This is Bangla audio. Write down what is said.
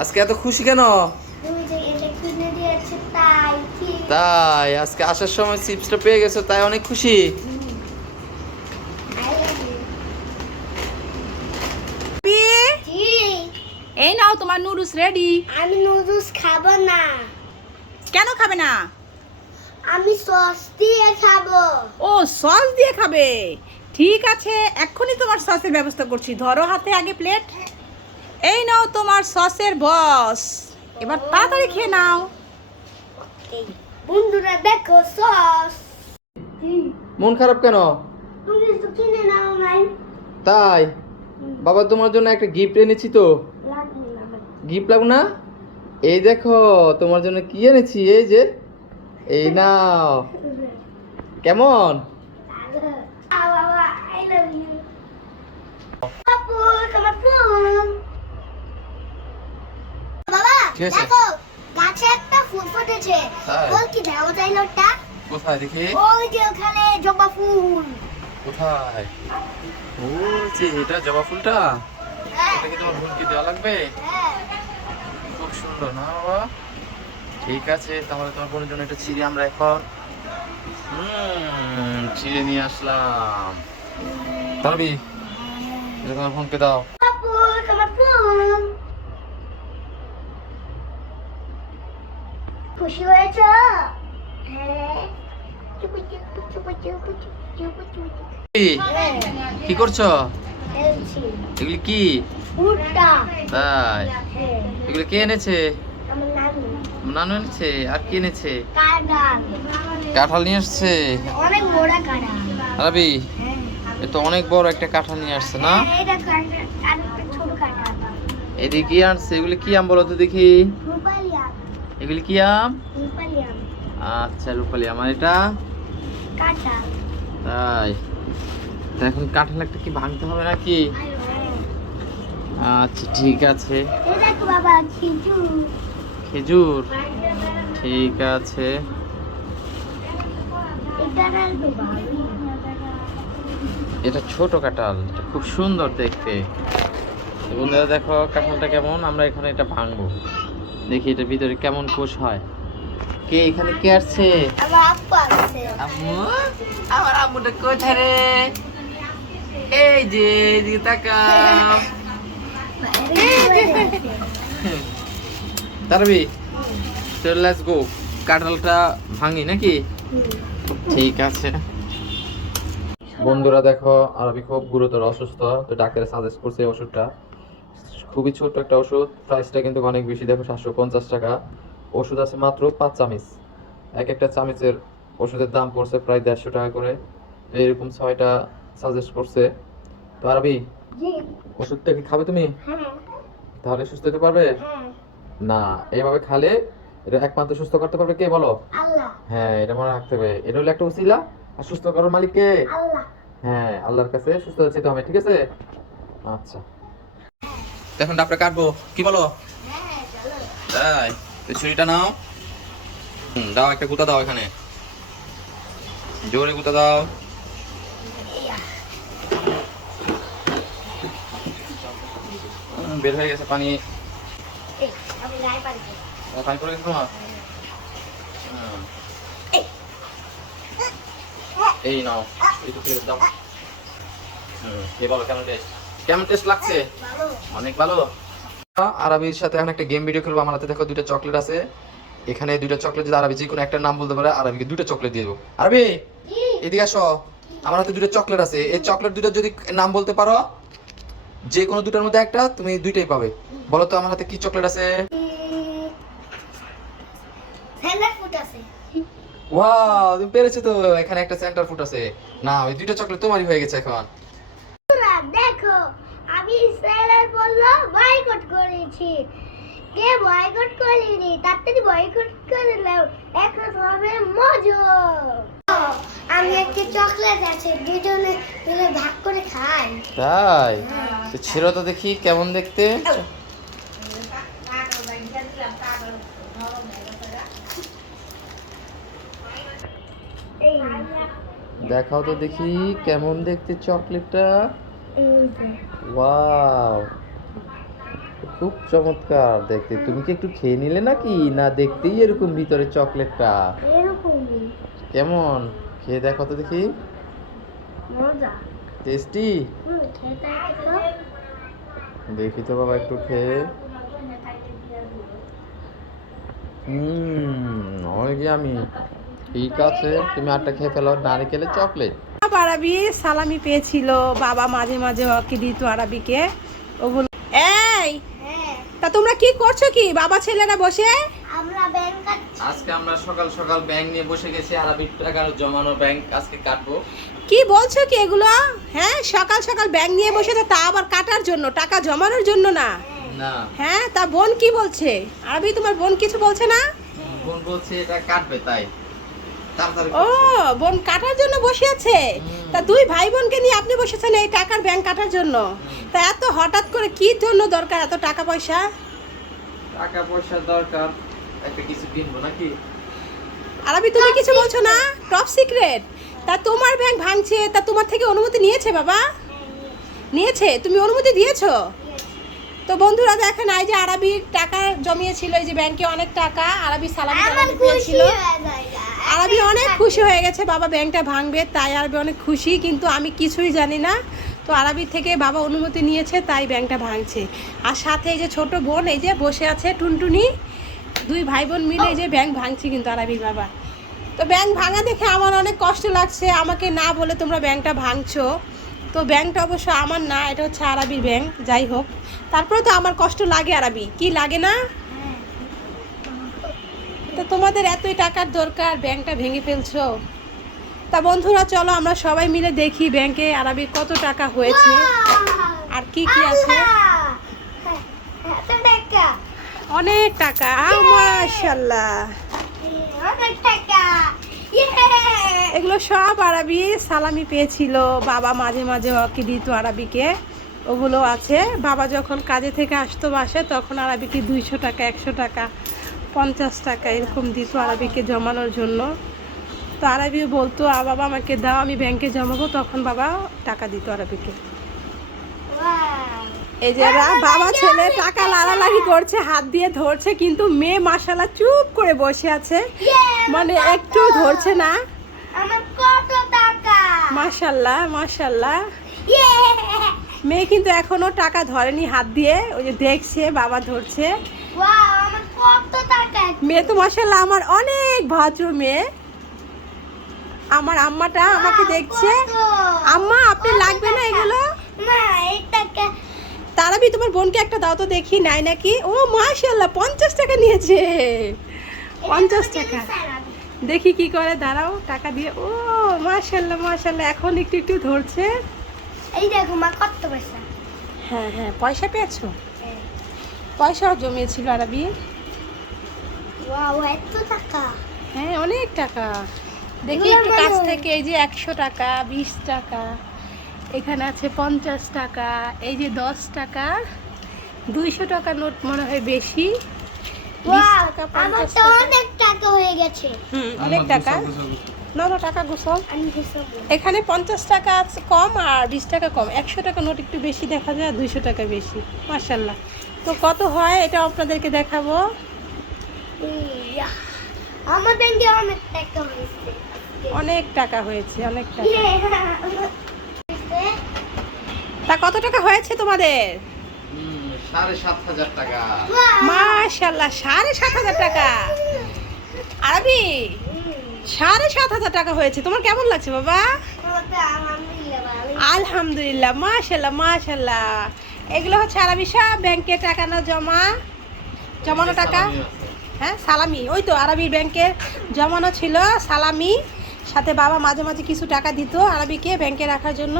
আজকে এত খুশি কেন? তাই আজকে আসার সময় চিপসটা পেয়ে গেছো, তাই অনেক খুশি। এই নাও তোমার নুডলস রেডি। আমি নুডলস খাবো না। কেন খাবে না? আমি সস দিয়ে খাবো। ও, সস দিয়ে খাবে? ঠিক আছে, এক্ষুনি তোমার সসের ব্যবস্থা করছি। ধরো হাতে আগে প্লেট। এই নাও তোমার সসের বস। এবার তাড়াতাড়ি খেয়ে নাও। বন্ধুরা দেখো সস। মন খারাপ কেন? নুডলস তো কিনে নাও নাই। তাই বাবা তোমার জন্য একটা গিফট এনেছি তো। লাগবে না আমার। গিফট লাগবে না? এই দেখো তোমার জন্য কি এনেছি, এই যে এই নাও। কেমন? বাবা আই লাভ ইউ। আপু তোমার ফুল। বাবা কি হয়েছে? দেখো গাছে একটা ফুল ফুটেছে। তাই? ফুল কি দেওয়া যায় লোকটা? কোথায় দেখি? ওই যে ওখানে জবা ফুল। কোথায়? ও যে এটা জবা ফুলটা। হ্যাঁ এটা কি তোমার বোনকে দেওয়া লাগবে? হ্যাঁ। খুব সুন্দর না বাবা? ঠিক আছে, তাহলে তোমার বোনের জন্য এটা ছিঁড়ে আমরা এখন ছিঁড়ে নিয়ে আসলাম। পারবি? এটা তোমার বোনকে দাও। আপু তোমার ফুল। খুশি হয়েছ? হ্যাঁ। চুপু চুপু চুপু চুপু চুপু চুপু। কি করছো? খেলছি। এগুলি কি? ফুলটা। তাই? হ্যাঁ। এগুলি কে এনেছে? আমার নানু। নানু এনেছে? আর কি এনেছে? কাঁঠাল। কাঁঠাল নিয়ে আসছে। অনেক বড় কাঁঠাল। রাবি, হ্যাঁ। এ তো অনেক বড় একটা কাঁঠাল নিয়ে আসছে না? হ্যাঁ, এটা কাঁঠাল, আরেকটা ছোট কাঁঠাল। এদিকে কি আনছে? এগুলি কি আম বলো তো দেখি? রূপালি আম। এগুলি কি আম? রূপালি আম। আচ্ছা রূপালি আম। আর এটা? কাঁঠাল। তাই? তা এখন কাঁঠাল একটা কি ভাঙতে হবে নাকি? হ্যাঁ। আচ্ছা ঠিক আছে। এই দেখো বাবা খেজুর। খেজুর? ঠিক আছে। এটা রাখবো বাবা। এটা ছোট কাঁঠাল, এটা খুব সুন্দর দেখতে। তো বন্ধুরা দেখো কাঁঠালটা কেমন। আমরা এখানে এটা ভাঙবো, দেখি এটার ভিতরে কেমন কোষ হয়। কে এখানে কে আসছে? আমার আপু আছে। আম্মু, আমার আম্মুটা কোথায় রে? এই যে এদিকে তাকাও। তারবি, চল লেটস গো। কাঁঠালটা ভাঙি নাকি? ঠিক আছে। বন্ধুরা দেখো আরবি খুব গুরুতর অসুস্থ, তো ডাক্তার সাজেস্ট করছে এই ওষুধটা। খুবই ছোট একটা ওষুধ, প্রাইসটা কিন্তু অনেক বেশি। দেখো 750 টাকা। ওষুধ আছে মাত্র 5 চামচ। এক একটা চামচের ওষুধের দাম পড়ছে প্রায় 150 টাকা করে। তো এরকম 6টা সাজেস্ট করছে। তো আরবি, জি। ওষুধটা কি খাবে তুমি? হ্যাঁ। তাহলে সুস্থ হতে পারবে? হ্যাঁ। না, এইভাবে খালে এটা একমাত্র সুস্থ করতে পারবে কে বলো? আল্লাহ। হ্যাঁ, এটা মনে রাখতে হবে। এটা হলো একটা উসিলা, আর সুস্থ করার মালিক কে? আল্লাহ। হ্যাঁ, আল্লাহর কাছে সুস্থ হতে হবে। ঠিক আছে? আচ্ছা, তো এখন ডাবটা কাটবো, কি বলো? হ্যাঁ চলো। তাই? তো ছুরিটা নাও। দাও একটা গুতা দাও, এখানে জোরে গুতা দাও। বের হয়ে গেছে পানি। এই আমি গায়ে পানি দিই। পানি পড়ে গেছে তোমার? এই নাও, একটু ফেলে দাও। কে বলো কেমন টেস্ট? কেমন টেস্ট লাগছে? ভালো। অনেক ভালো। আরবির সাথে এখন একটা গেম ভিডিও খেলবো। আমার হাতে দেখো 2টা চকলেট আছে। এখানে 2টা চকলেট যদি আরবি যে কোনো একটা নাম বলতে পারে, আরবিকে 2টা চকলেট দিয়ে দেবো। আরবি জি। এদিকে আসো। আমার হাতে 2টা চকলেট আছে। এই চকলেট 2টা যদি নাম বলতে পারো, যে কোনো 2টার মধ্যে একটা, তুমি 2টাই পাবে। বলো তো আমার হাতে কি চকলেট আছে? সেন্টার ফুট আছে। ওয়াও, তুমি পেরেছো তো। এখানে একটা সেন্টার ফুড আছে। না, ওই 2টা চকলেট তোমারই হয়ে গেছে এখন। বন্ধুরা, দেখো আমি সেলার বললো বয়কট করেছি। কে বয়কট করেনি? তাড়াতাড়ি বয়কট করে নাও। এখন হবে মজা। আমি একটা চকলেট আছে, দুজনে মিলে ভাগ করে খাই। তাই? তো ছিল তো দেখি কেমন দেখতে। এই দেখাও তো দেখি কেমন দেখতে চকলেটটা। এই যে। ওয়াও, খুব চমৎকার দেখতে। তুমি কি একটু খেয়ে নিলে নাকি, না দেখতেই এরকম ভিতরে চকলেটটা? এরকমই কেমন, খেয়ে দেখো তো দেখি। মজা। টেস্টি? খেতে দেখি তো বাবা একটু খেয়ে। অনেক আমি। ঠিক আছে, তুমি আটটা খেয়ে ফেলো নারকেলের চকলেট। আরবি সালামি পেয়েছিল, বাবা মাঝে মাঝে ওকে দিত আরবিকে ওগুলো। এই হ্যাঁ, তা তোমরা কি করছো কি বাবা ছেলেরা বসে? আমরা ব্যাংক আজকে আমরা সকাল সকাল ব্যাংক নিয়ে বসে গেছি, আরবির টাকা জমানো ব্যাংক আজকে কাটবো। কি বলছো কি এগুলো? হ্যাঁ, সকাল সকাল ব্যাংক নিয়ে বসেছে, তা আবার কাটার জন্য, টাকা জমানোর জন্য না। না, হ্যাঁ, তা বোন কি বলছে? আরবি তোমার বোন কিছু বলছে না? বোন বলছে এটা কাটবে, তাই তাড়াতাড়ি ও, বোন কাটার জন্য বসে আছে। তা দুই ভাই বোনকে নিয়ে আপনি বসেছেন এই টাকার ব্যাংক কাটার জন্য? তা এত হঠাৎ করে কি জন্য দরকার এত টাকা পয়সা? টাকা পয়সা দরকার, একটা কিছু কিনবো নাকি। আরবি তুমি কিছু বলছো না? Top secret. তা তোমার ব্যাংক ভাঙছে, তা তোমার থেকে অনুমতি নিয়েছে বাবা? নিয়েছে? তুমি অনুমতি দিয়েছো? তো বন্ধুরা দেখেন, এই যে আরবির টাকা জমিয়েছিল এই যে ব্যাংকে অনেক টাকা, আরবি সালামি টালামি পেয়েছিল। আরবি অনেক খুশি হয়ে গেছে বাবা ব্যাংকটা ভাঙবে, তাই আরবি অনেক খুশি, কিন্তু আমি কিছুই জানি না। তো আরবির থেকে বাবা অনুমতি নিয়েছে, তাই ব্যাংকটা ভাঙছে। আর সাথে এই যে ছোট বোন এই যে বসে আছে টুনটুনি, দুই ভাই বোন মিলে এই যে ব্যাংক ভাঙছে কিন্তু আরবির বাবা। তো ব্যাংক ভাঙা দেখে আমার অনেক কষ্ট লাগছে, আমাকে না বলে তোমরা ব্যাংকটা ভাঙছো। তো ব্যাংকটা অবশ্য আমার না, এটা হচ্ছে আরবির ব্যাংক। যাই হোক, তারপরে তো আমার কষ্ট লাগে আরবি, কি লাগে না? তো তোমাদের এতই টাকার দরকার, ব্যাংকটা ভেঙে ফেলছো। তা বন্ধুরা চলো আমরা সবাই মিলে দেখি ব্যাংকে আরবির কত টাকা হয়েছে আর কি কি আছে। অনেক টাকা, মাশাআল্লাহ। অনেক টাকা। এগুলো সব আরবি সালামি পেয়েছিল, বাবা মাঝে মাঝে ওকে দিত আরবিকে, ওগুলো আছে। বাবা যখন কাজে থেকে আসতো বাসে, তখন আরবিকে 200 টাকা, 100 টাকা, 50 টাকা এরকম দিত আরবিকে জমানোর জন্য। তো আরবিও বলতো বাবা আমাকে দাও, আমি ব্যাংকে জমাবো, তখন বাবা টাকা দিত আরবিকে। এই যে বাবা ছেলে টাকা লাড়ালাড়ি করছে, হাত দিয়ে ধরছে, কিন্তু মেয়ে মাশাআল্লাহ চুপ করে বসে আছে, মানে একটু ধরছে না। আমার কত টাকা? মাশাআল্লাহ মাশাআল্লাহ। মেয়ে কিন্তু এখনো টাকা ধরেনি হাত দিয়ে, ওই যে দেখছে বাবা ধরছে। ওয়াও, আমার কত টাকা? মেয়ে তো মাশাআল্লাহ আমার অনেক ভদ্র মেয়ে। আমার আম্মাটা আমাকে দেখছে, আম্মা আপনি লাগবে না এগুলো? না, এই টাকা। তারাবি তোমার বোনকে একটা দাও তো দেখি, নাই নাকি? ও মাশাআল্লাহ 50 টাকা নিয়েছে। 50 টাকা, দেখি কি করে, দাঁড়াও টাকা দিয়ে। ও মাশাআল্লাহ মাশাআল্লাহ, এখন একটু একটু ধরছে। এই দেখো মা কত পয়সা। হ্যাঁ হ্যাঁ, পয়সা পেয়েছো? পয়সাও জমিয়েছিল আরবি। ওয়াও, এত টাকা। হ্যাঁ অনেক টাকা। দেখি একটু কাছ থেকে, এই যে 100 টাকা, 20 টাকা, এখানে আছে 50 টাকা, এই যে 10 টাকা, 200 টাকা নোট মনে হয় বেশি, 20 ওয়াও, টাকা, আমার 50 তো টাকা। অনেক টাকা হয়ে গেছে। অনেক টাকা। না না, টাকা গুছাও। আমি হিসাব এখানে 50 টাকা আছে কম আর 20 টাকা কম, 100 টাকা নোট একটু বেশি দেখা যায়, আর 200 টাকা বেশি। মাশাআল্লাহ। তো কত হয় এটা আপনাদেরকে দেখাবো। ইয়া, আমার ব্যাংকে অনেক টাকা হয়েছে। অনেক টাকা হয়েছে, অনেক টাকা। ইয়ে। তা কত টাকা হয়েছে তোমাদের? 7,500 টাকা। মাশাআল্লাহ, 7,500 টাকা। আরবি 7,500 টাকা হয়েছে, তোমার কেমন লাগছে বাবা? আলহামদুলিল্লাহ, মাশাআল্লাহ মাশাআল্লাহ। এগুলো হচ্ছে আরবি সব ব্যাংকে টাকা না জমানো টাকা। হ্যাঁ সালামি, ওই তো আরবির ব্যাংকে জমানো ছিল সালামি, সাথে বাবা মাঝে মাঝে কিছু টাকা দিত আরবিকে ব্যাংকে রাখার জন্য।